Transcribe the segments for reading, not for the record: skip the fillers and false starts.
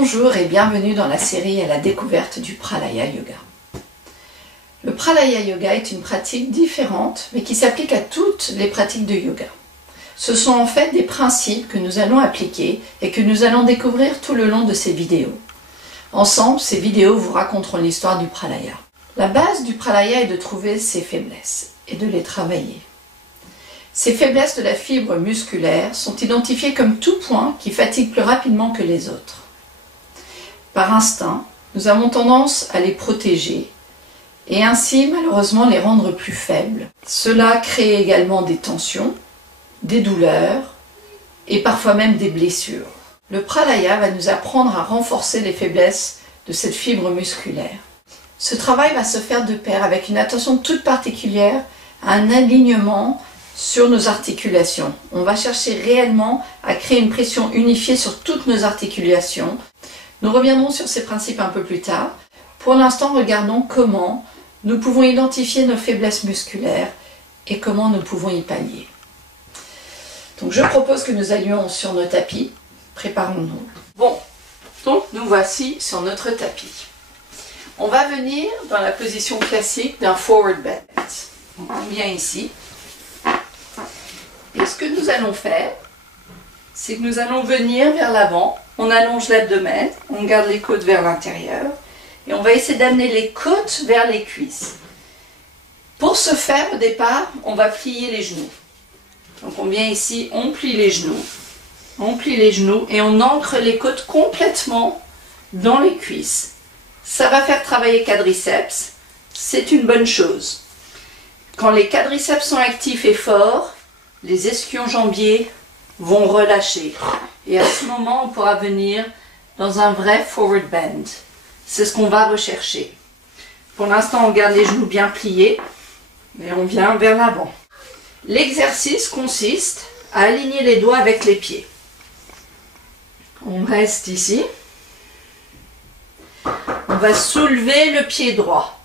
Bonjour et bienvenue dans la série à la découverte du Pralaya Yoga. Le Pralaya Yoga est une pratique différente mais qui s'applique à toutes les pratiques de yoga. Ce sont en fait des principes que nous allons appliquer et que nous allons découvrir tout le long de ces vidéos. Ensemble, ces vidéos vous raconteront l'histoire du Pralaya. La base du Pralaya est de trouver ses faiblesses et de les travailler. Ces faiblesses de la fibre musculaire sont identifiées comme tout point qui fatigue plus rapidement que les autres. Par instinct, nous avons tendance à les protéger et ainsi malheureusement les rendre plus faibles. Cela crée également des tensions, des douleurs et parfois même des blessures. Le Pralaya va nous apprendre à renforcer les faiblesses de cette fibre musculaire. Ce travail va se faire de pair avec une attention toute particulière à un alignement sur nos articulations. On va chercher réellement à créer une pression unifiée sur toutes nos articulations. Nous reviendrons sur ces principes un peu plus tard. Pour l'instant, regardons comment nous pouvons identifier nos faiblesses musculaires et comment nous pouvons y pallier. Donc je propose que nous allions sur nos tapis. Préparons-nous. Bon, donc nous voici sur notre tapis. On va venir dans la position classique d'un forward bend. On vient ici. Et ce que nous allons faire, c'est que nous allons venir vers l'avant. On allonge l'abdomen, on garde les côtes vers l'intérieur et on va essayer d'amener les côtes vers les cuisses. Pour ce faire, au départ, on va plier les genoux. Donc on vient ici, on plie les genoux et on ancre les côtes complètement dans les cuisses. Ça va faire travailler quadriceps, c'est une bonne chose. Quand les quadriceps sont actifs et forts, les ischio-jambiers vont relâcher. Et à ce moment, on pourra venir dans un vrai forward bend. C'est ce qu'on va rechercher. Pour l'instant, on garde les genoux bien pliés et on vient vers l'avant. L'exercice consiste à aligner les doigts avec les pieds. On reste ici. On va soulever le pied droit.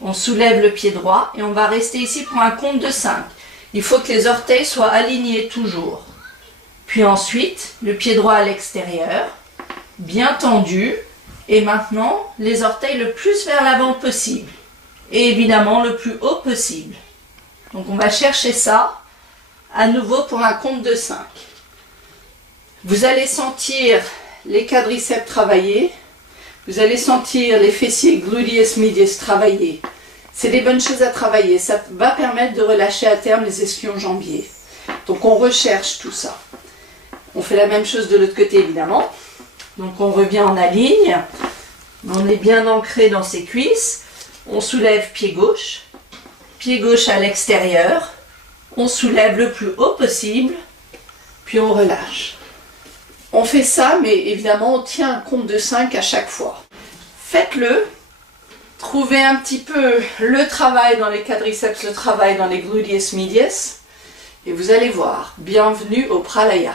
On soulève le pied droit et on va rester ici pour un compte de 5. Il faut que les orteils soient alignés toujours. Puis ensuite, le pied droit à l'extérieur, bien tendu. Et maintenant, les orteils le plus vers l'avant possible. Et évidemment, le plus haut possible. Donc on va chercher ça à nouveau pour un compte de 5. Vous allez sentir les quadriceps travailler. Vous allez sentir les fessiers gluteus medius travailler. C'est des bonnes choses à travailler. Ça va permettre de relâcher à terme les ischio-jambiers. Donc on recherche tout ça. On fait la même chose de l'autre côté évidemment. Donc on revient en aligne. On est bien ancré dans ses cuisses. On soulève pied gauche à l'extérieur. On soulève le plus haut possible. Puis on relâche. On fait ça, mais évidemment on tient un compte de 5 à chaque fois. Faites-le. Trouvez un petit peu le travail dans les quadriceps, le travail dans les gluteus medius. Et vous allez voir. Bienvenue au Pralaya.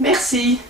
Merci.